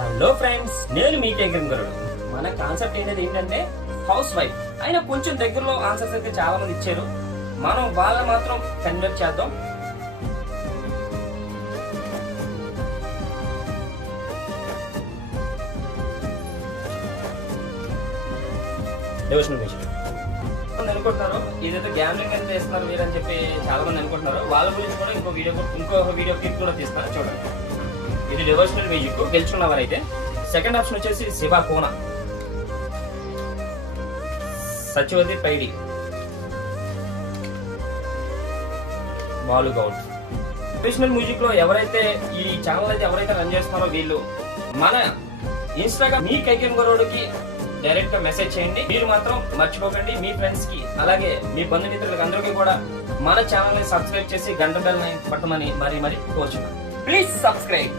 Hello friends, నేను మీ కేకరంగరుడు. మన concept ఏంటంటే హౌస్ వైఫ్ అయినా కొంచెం దగ్గరలో ఆన్సర్స్ అయితే చాలా మంది ఇచ్చారు. మనం వాళ్ళని మాత్రం కన్వర్ట్ చేద్దాం. డివోషనల్ మ్యూజిక్ అనుకుంటున్నారు, ఇదైతే గ్యామ్లింగ్ ఎంత చేస్తున్నారు మీరు అని చెప్పి చాలా మంది అనుకుంటున్నారు. వాళ్ళ గురించి కూడా ఇంకో వీడియో క్లిప్ కూడా తీస్తాను, చూడండి. ఇది డివోషనల్ మ్యూజిక్ గెలుచుకున్నవారైతే. సెకండ్ ఆప్షన్ వచ్చేసి శివ కోన, సచివతి పైడి, బాలు గౌడ్. డివోషనల్ మ్యూజిక్ లో ఎవరైతే ఈ ఛానల్ అయితే ఎవరైతే రన్ చేస్తున్నారో వీళ్ళు మన ఇన్స్టాగ్రామ్ మీ కైకెంగరోడ్కి డైరెక్ట్ గా మెసేజ్ చేయండి. మీరు మాత్రం మర్చిపోకండి మీ ఫ్రెండ్స్ కి అలాగే మీ బంధుమిత్రులకు అందరికీ కూడా మన ఛానల్ ని సబ్స్క్రైబ్ చేసి గంట బెల్ పట్టమని మరి కోరుచున్నాను. Please subscribe.